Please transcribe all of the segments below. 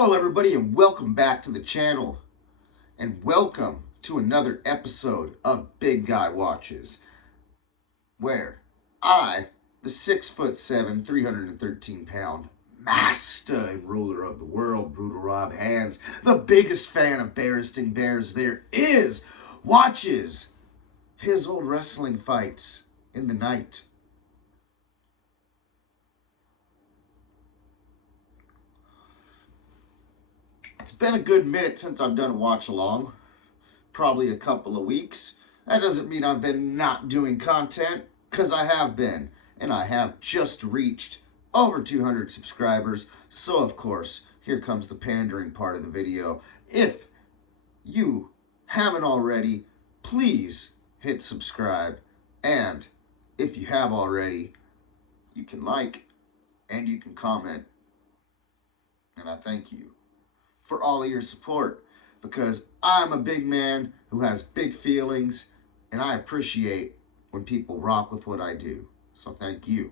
Hello everybody and welcome back to the channel. And welcome to another episode of Big Guy Watches, where I, the 6'7", 313-pound master and ruler of the world, Brutal Rob Hands, the biggest fan of Barristing Bears there is, watches his old wrestling fights in the night. It's been a good minute since I've done a watch along, probably a couple of weeks. That doesn't mean I've been not doing content, because I have been, and I have just reached over 200 subscribers. So of course, here comes the pandering part of the video. If you haven't already, please hit subscribe, and if you have already, you can like and you can comment, and I thank you for all of your support, because I'm a big man who has big feelings, and I appreciate when people rock with what I do. So thank you.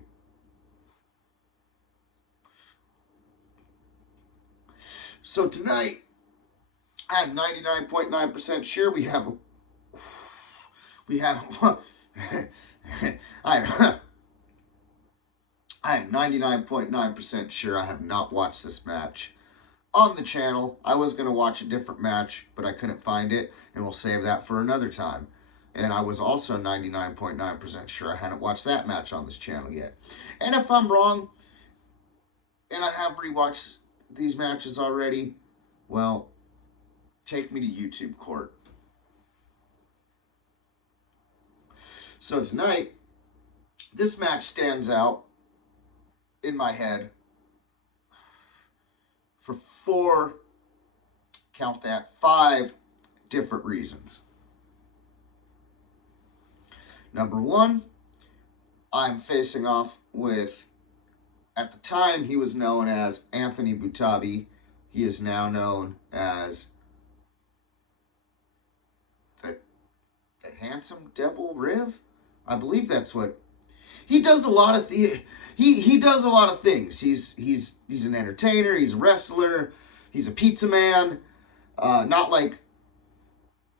So tonight, I'm 99.9% sure I'm 99.9% sure I have not watched this match on the channel. I was going to watch a different match, but I couldn't find it, and we'll save that for another time. And I was also 99.9% sure I hadn't watched that match on this channel yet. And if I'm wrong, and I have rewatched these matches already, well, take me to YouTube court. So tonight, this match stands out in my head for five different reasons. Number one, I'm facing off with, at the time he was known as Anthony Butabi. He is now known as the Handsome Devil Riv. I believe that's what he does. A lot of he does a lot of things. He's an entertainer. He's a wrestler. He's a pizza man. Not like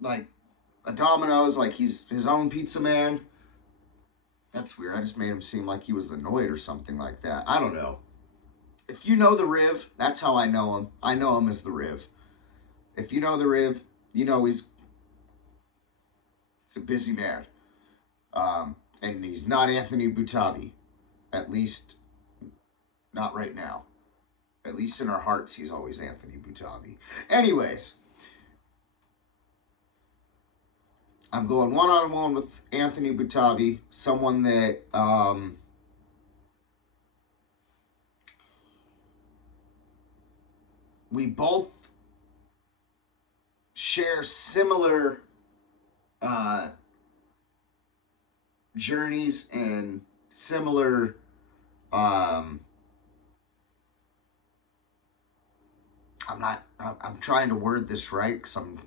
a Domino's. Like he's his own pizza man. That's weird. I just made him seem like he was annoyed or something like that. I don't know. If you know the Riv, that's how I know him. I know him as the Riv. If you know the Riv, you know he's a busy man. And he's not Anthony Butabi. At least, not right now. At least in our hearts, he's always Anthony Butabi. Anyways, I'm going one-on-one with Anthony Butabi, someone that we both share similar journeys and similar I'm trying to word this right, because I'm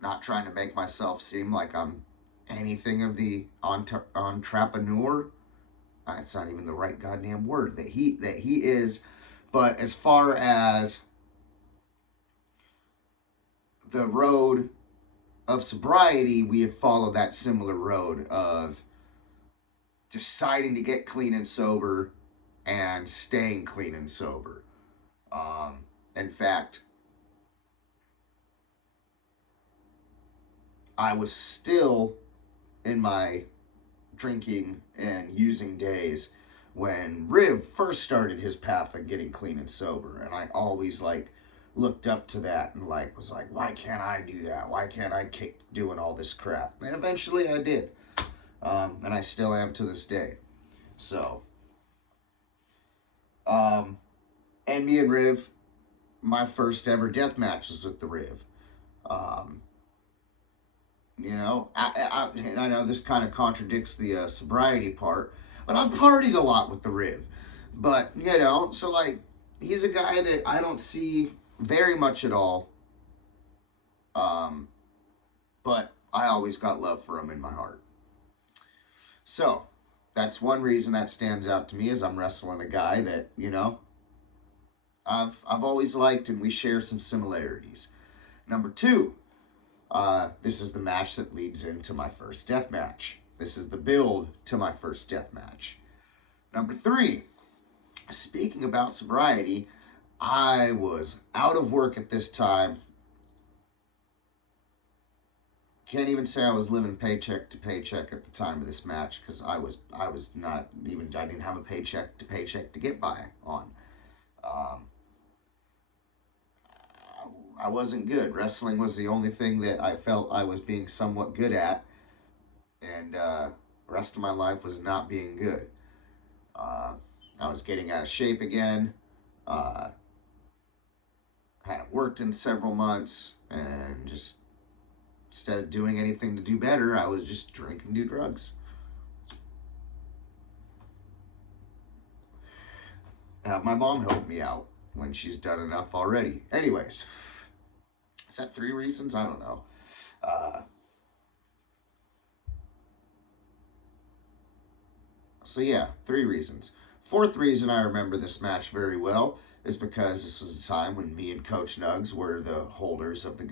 not trying to make myself seem like I'm anything of the entrepreneur. It's not even the right goddamn word that he is. But as far as the road of sobriety, we have followed that similar road of deciding to get clean and sober and staying clean and sober. In fact, I was still in my drinking and using days when Riv first started his path of getting clean and sober, and I always looked up to that and was like, why can't I do that? Why can't I keep doing all this crap? And eventually I did, and I still am to this day. So, and me and Riv, my first ever death match was with the Riv. You know, I know this kind of contradicts the sobriety part, but I've partied a lot with the Riv. But, you know, so he's a guy that I don't see very much at all. But I always got love for him in my heart. So, that's one reason that stands out to me, is I'm wrestling a guy that, you know, I've always liked, and we share some similarities. Number two, this is the match that leads into my first death match. This is the build to my first death match. Number three, speaking about sobriety, I was out of work at this time. Can't even say I was living paycheck to paycheck at the time of this match, because I was not even, I didn't have a paycheck to get by on. I wasn't good. Wrestling was the only thing that I felt I was being somewhat good at, and the rest of my life was not being good. I was getting out of shape again. Hadn't worked in several months, and just instead of doing anything to do better, I was just drink and do drugs. My mom helped me out when she's done enough already. Anyways, is that 3 reasons? I don't know. So yeah, 3 reasons. 4th reason I remember this match very well is because this was a time when me and Coach Nugs were the co-holders of the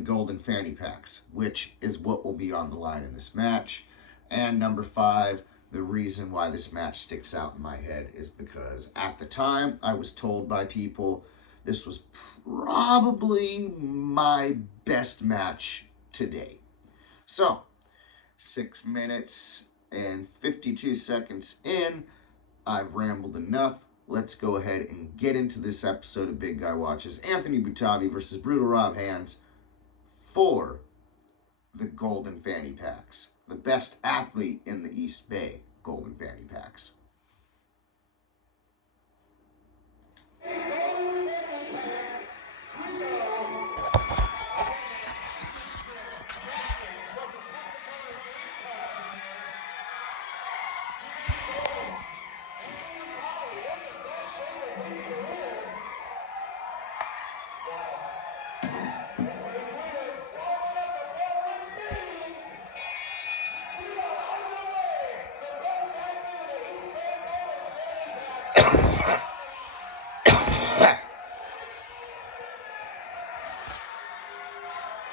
golden fanny packs, which is what will be on the line in this match. And number 5, the reason why this match sticks out in my head is because at the time I was told by people this was probably my best match to date. So, 6 minutes and 52 seconds in, I've rambled enough. Let's go ahead and get into this episode of Big Guy Watches Anthony Butabi versus Brutal Rob Hands for the Golden Fanny Packs. The best athlete in the East Bay Golden Fanny Packs.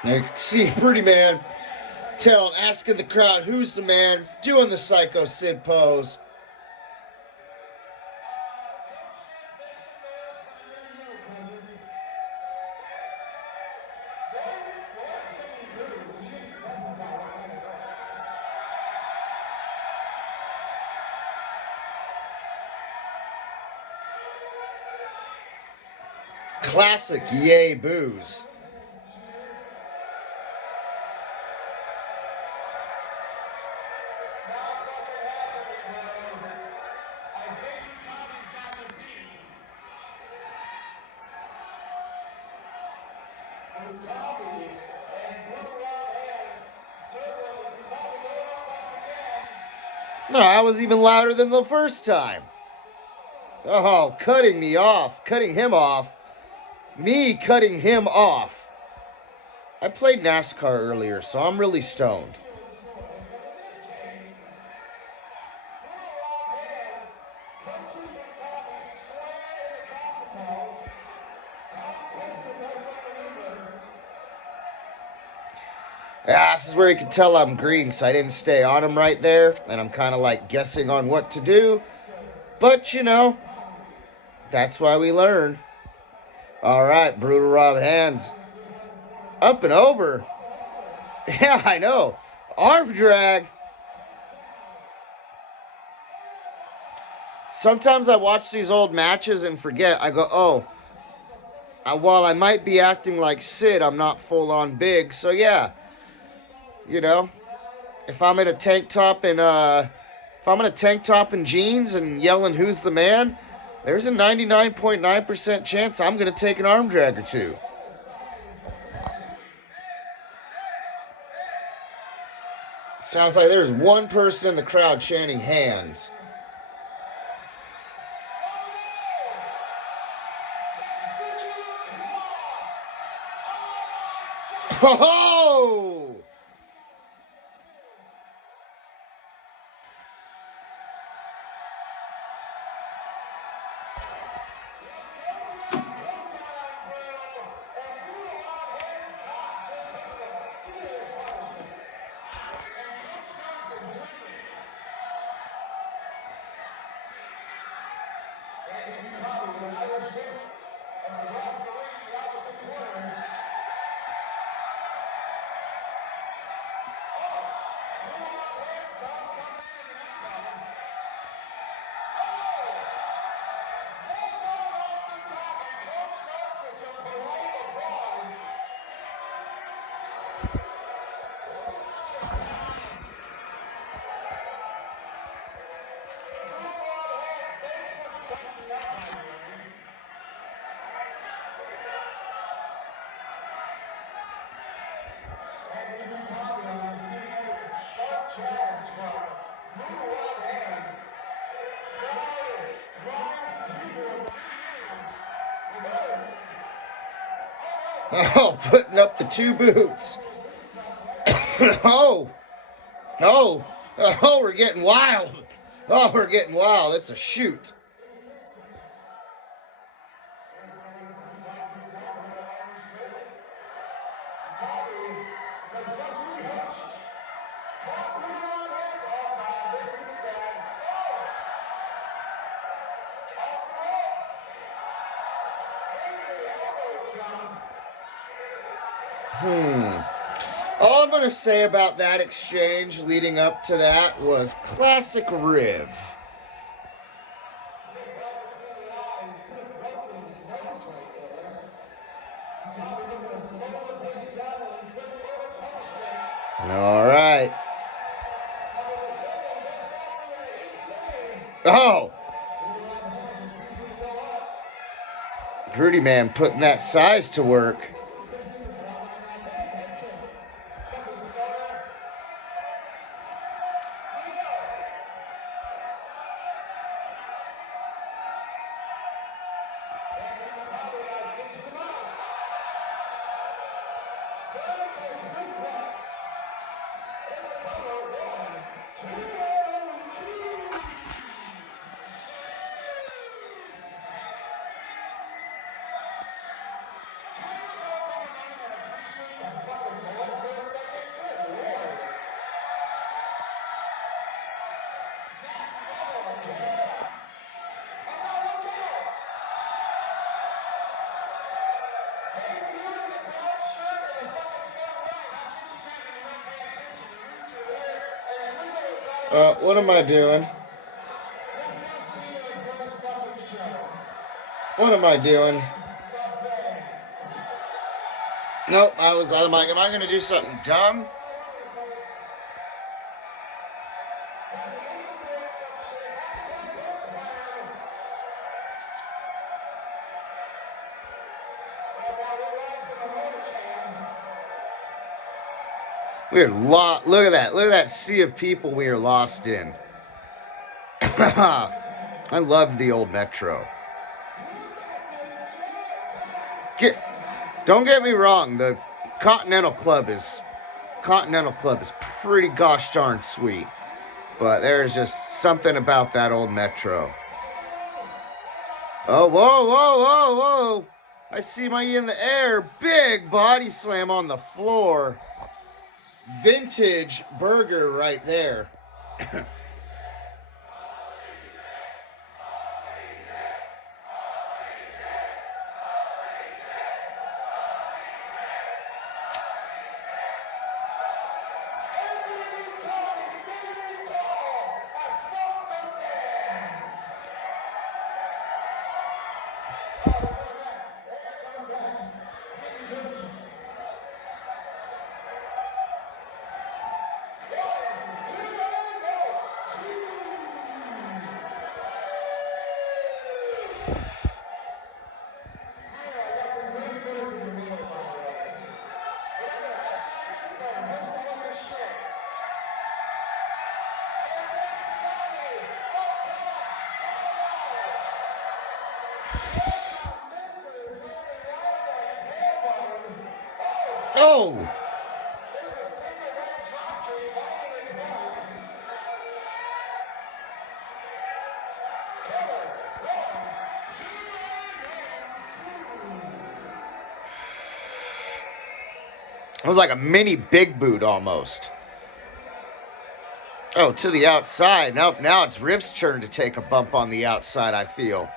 There you can see Pretty Man asking the crowd who's the man, doing the Psycho Sid pose. Classic yay boos. No, I was even louder than the first time. Oh, cutting him off. Me cutting him off. I played NASCAR earlier, so I'm really stoned. This is where you can tell I'm green, because I didn't stay on him right there, and I'm kind of like guessing on what to do. But, you know, that's why we learn. All right, Brutal Rob Hands. Up and over. Yeah, I know. Arm drag. Sometimes I watch these old matches and forget. I go, oh, while I might be acting like Sid, I'm not full on big. So, yeah. You know, if I'm in a tank top and jeans and yelling who's the man, there's a 99.9% chance I'm going to take an arm drag or two. Sounds like there's one person in the crowd chanting hands. Oh, putting up the 2 boots. Oh, oh, oh, we're getting wild. Oh, we're getting wild. It's a shoot. All I'm going to say about that exchange leading up to that was classic Riv. All right. Oh! Rudy Man putting that size to work. What am I doing? What am I doing? Nope, I was on the mic. Am I going to do something dumb? We're lost. Look at that. Look at that sea of people we are lost in. I love the old Metro. Don't get me wrong. The Continental Club is pretty gosh darn sweet, but there's just something about that old Metro. Oh, whoa, whoa, whoa, whoa! I see my E in the air. Big body slam on the floor. Vintage burger right there. Oh! It was like a mini big boot almost. Oh, to the outside. Nope, now it's Riv's turn to take a bump on the outside, I feel.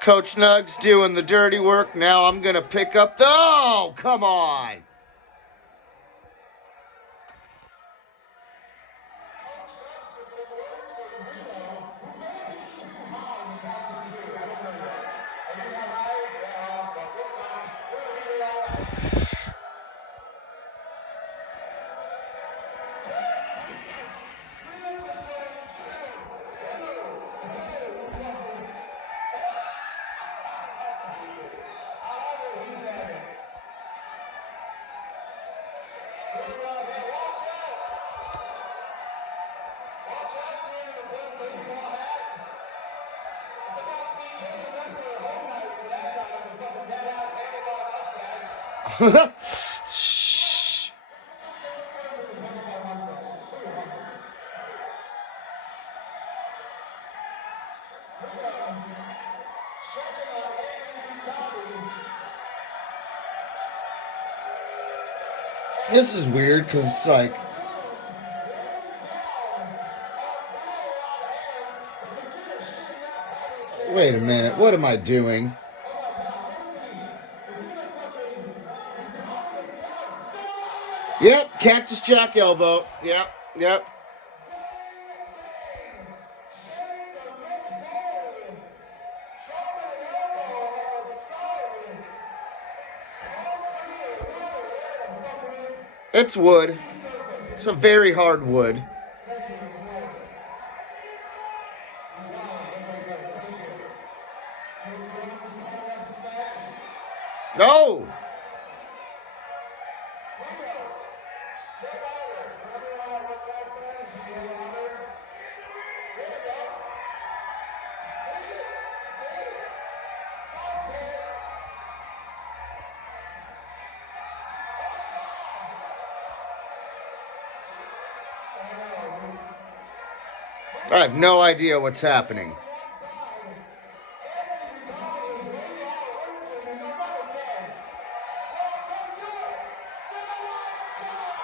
Coach Nugg's doing the dirty work. Now I'm going to pick up the... Oh, come on. Shh. This is weird because it's like, wait a minute, what am I doing? Yep, Cactus Jack elbow. Yep. It's wood. It's a very hard wood. No! I have no idea what's happening.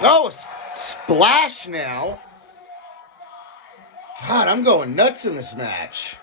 Oh, splash now. God, I'm going nuts in this match.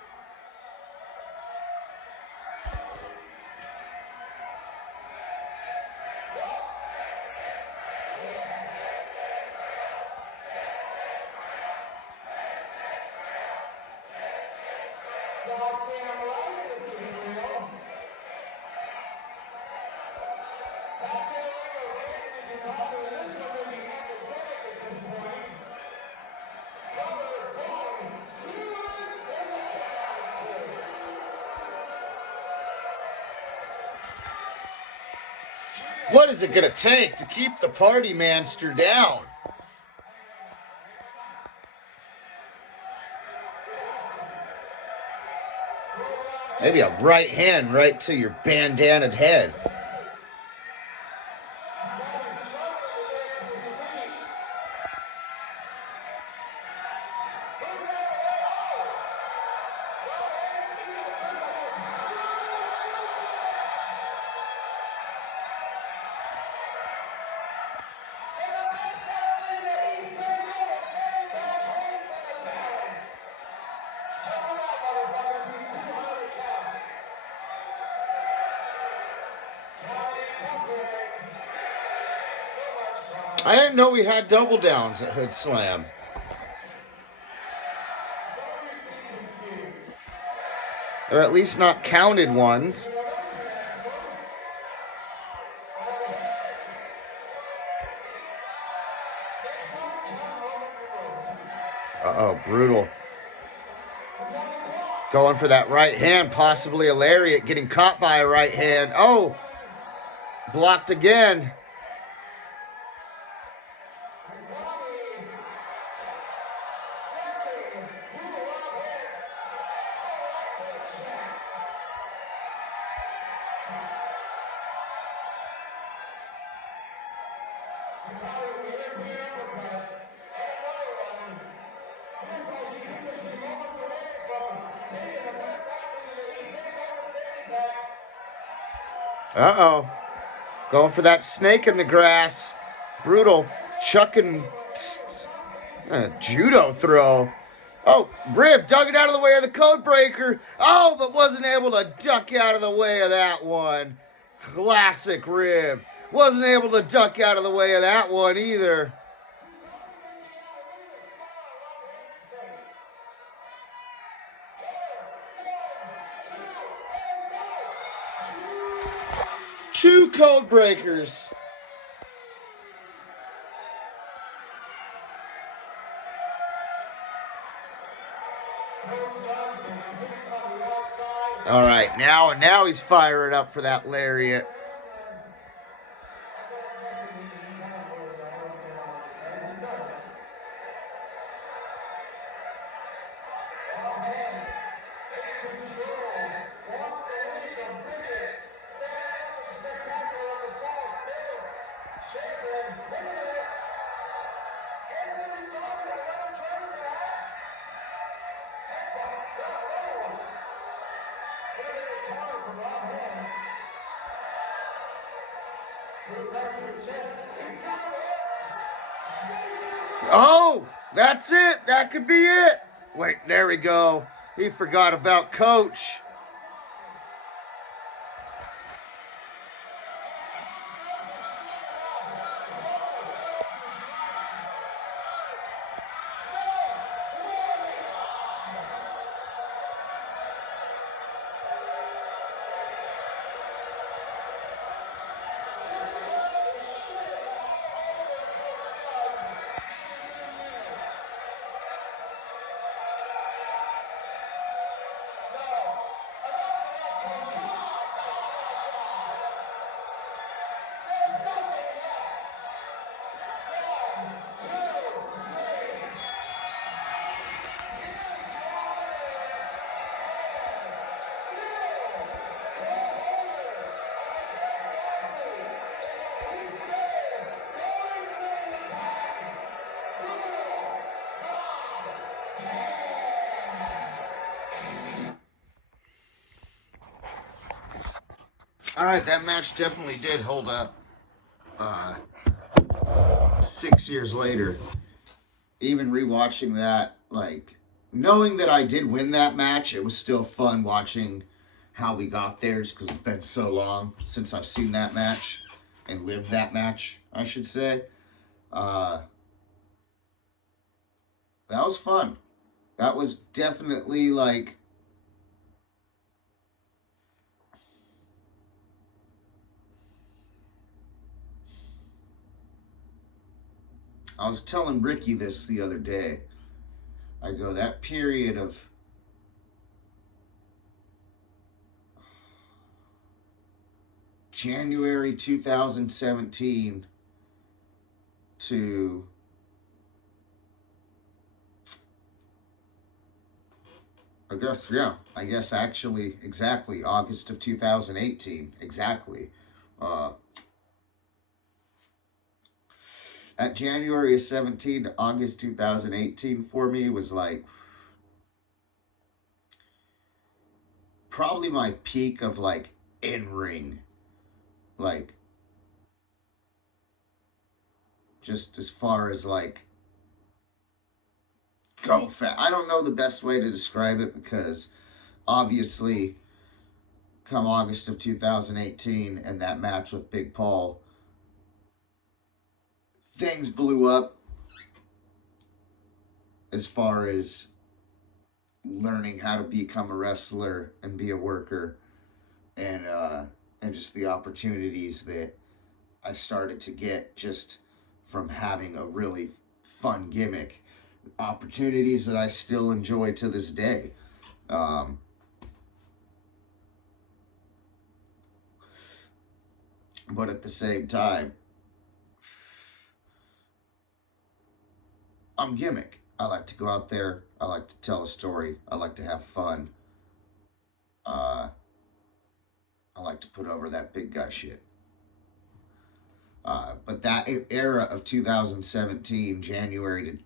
What is it going to take to keep the party manster down? Maybe a right hand right to your bandanaed head. I didn't know we had double downs at Hood Slam. Or at least not counted ones. Uh-oh, brutal. Going for that right hand, possibly a lariat, getting caught by a right hand. Oh, blocked again. Uh-oh. Going for that snake in the grass. Brutal. Chucking judo throw. Oh, Briv dug it out of the way of the code breaker. Oh, but wasn't able to duck out of the way of that one. Classic Riv. Wasn't able to duck out of the way of that one either. Two code breakers. All right, now he's firing up for that lariat. Oh, that's it. That could be it. Wait, there we go. He forgot about Coach. All right, that match definitely did hold up. 6 years later, even rewatching that, like knowing that I did win that match, it was still fun watching how we got there, just because it's been so long since I've seen that match and lived that match, I should say. Uh, that was fun. That was definitely like I was telling Ricky this the other day. I go, that period of January 2017 to I guess actually exactly August of 2018. Exactly. Uh, at January of 17 to August 2018 for me was like probably my peak of like in ring. Like, just as far as like go fast. I don't know the best way to describe it because obviously come August of 2018 and that match with Big Paul, things blew up as far as learning how to become a wrestler and be a worker, and just the opportunities that I started to get just from having a really fun gimmick, opportunities that I still enjoy to this day. Um, but at the same time, I'm gimmick. I like to go out there. I like to tell a story. I like to have fun. Uh, I like to put over that big guy shit. But that era of 2017, January to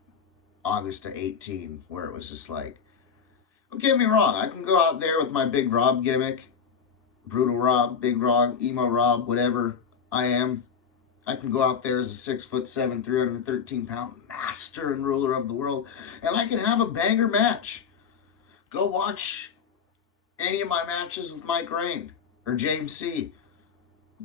August to 18, where it was just like, don't get me wrong, I can go out there with my big Rob gimmick, Brutal Rob, Big Rob, Emo Rob, whatever I am. I can go out there as a 6'7", 313-pound master and ruler of the world, and I can have a banger match. Go watch any of my matches with Mike Rain or James C.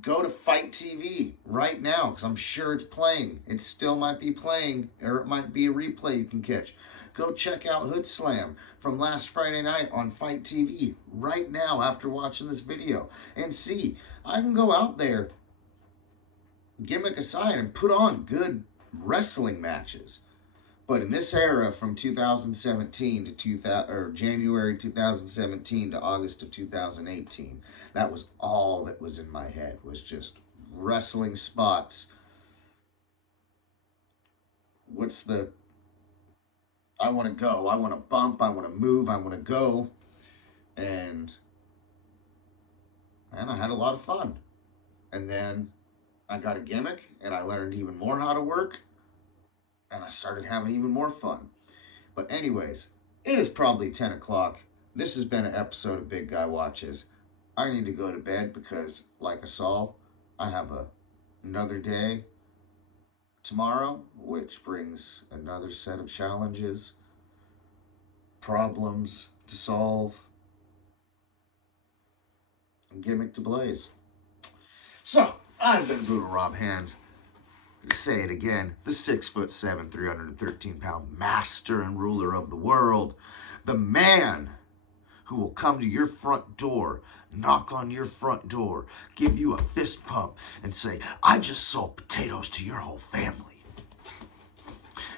Go to Fight TV right now because I'm sure it's playing. It still might be playing, or it might be a replay you can catch. Go check out Hood Slam from last Friday night on Fight TV right now after watching this video and see. I can go out there, gimmick aside, and put on good wrestling matches. But in this era from 2017 to 2000, or January 2017 to August of 2018, that was all that was in my head, was just wrestling spots. What's the I want to go. I want to bump. I want to move. I want to go. And I had a lot of fun. And then I got a gimmick and I learned even more how to work. And I started having even more fun. But, anyways, it is probably 10 o'clock. This has been an episode of Big Guy Watches. I need to go to bed because, like us all, I have another day tomorrow, which brings another set of challenges, problems to solve, and gimmick to blaze. So, I've been Brutal Rob Hands. Say it again, the 6'7", 313-pound master and ruler of the world, the man who will come to your front door, knock on your front door, give you a fist pump, and say, I just sold potatoes to your whole family.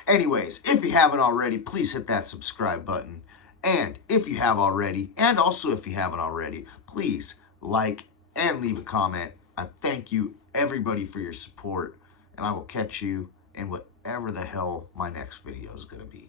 Anyways, if you haven't already, please hit that subscribe button. And if you have already, and also if you haven't already, please like and leave a comment. I thank you, everybody, for your support. And I will catch you in whatever the hell my next video is going to be.